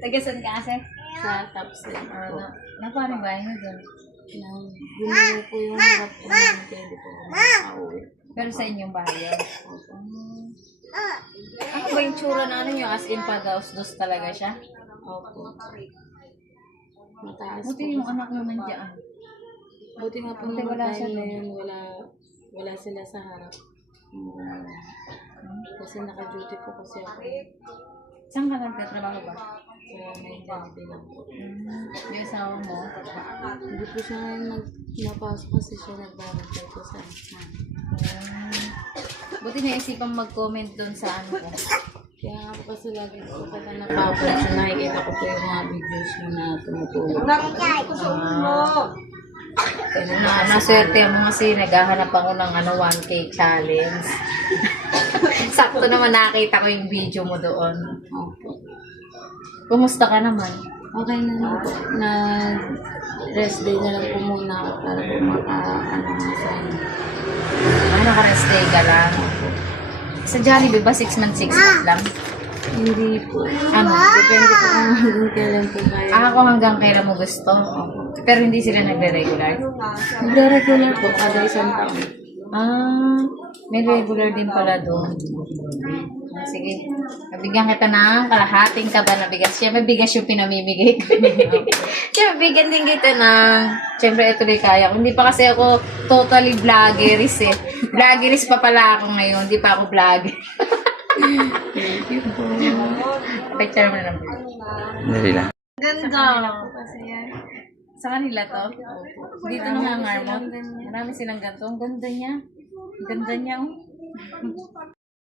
Tagasan ka kasi? Sa Tapsil po. Napaano ba yun doon? Gumawa po yung harap ko namin kaya di po makauwi. Pero sa inyong bayan? Ano ba yung tsura na ano yung as in padaos-dos talaga siya? Opo. Mataas Buti po. yung anak mo nandiyan. Buti nga po Buti naman wala tayo siya doon. ngayon, wala sila sa harap. Kasi naka-duty po kasi ako Saan ka nagtatrabaho ba? sa may ganito lang po. Yung asawa mo? Hindi po siya ngayon napasok kasi siya nagbabantay ko sa Buti naisipan mag-comment doon sa ano ko. Kaya nga po kasi lagi po kada napapansin, nakikita ko po yung mga videos mo na tumutulong. Naswerte mo kasi naghahanap ako ng 1K challenge. Sakto naman nakita ko yung video mo doon. Opo. Kumusta ka naman? Okay na lang po. Rest day na lang po muna ako para po sa Naka-rest day ka lang. Sa Jollibee ba 6 months, 6 months lang? Hindi po. Ano? Depende po kung hanggang kailan po kaya. Ako hanggang kailan mo gusto. Pero hindi sila nagre-regular. Nagre-regular po kada isang taon. May regular din pala doon. Sige. Nabigyan kita ng kalahating kaba na bigas. Siyempre, bigas yung pinamimigay ko. Siyempre, bigyan din kita ng... Siyempre, ito rin kaya ko. Hindi pa kasi ako totally vloggeris eh. Vloggeris pa pala ako ngayon. Hindi pa ako vlogger. Thank you po. Picture mo na lang. Dali lang. Ganda. Kasi yan. Sa kanila to? Dito nangangar mo. Marami silang ganito. Ang ganda niya. Ang ganda niya. Oh.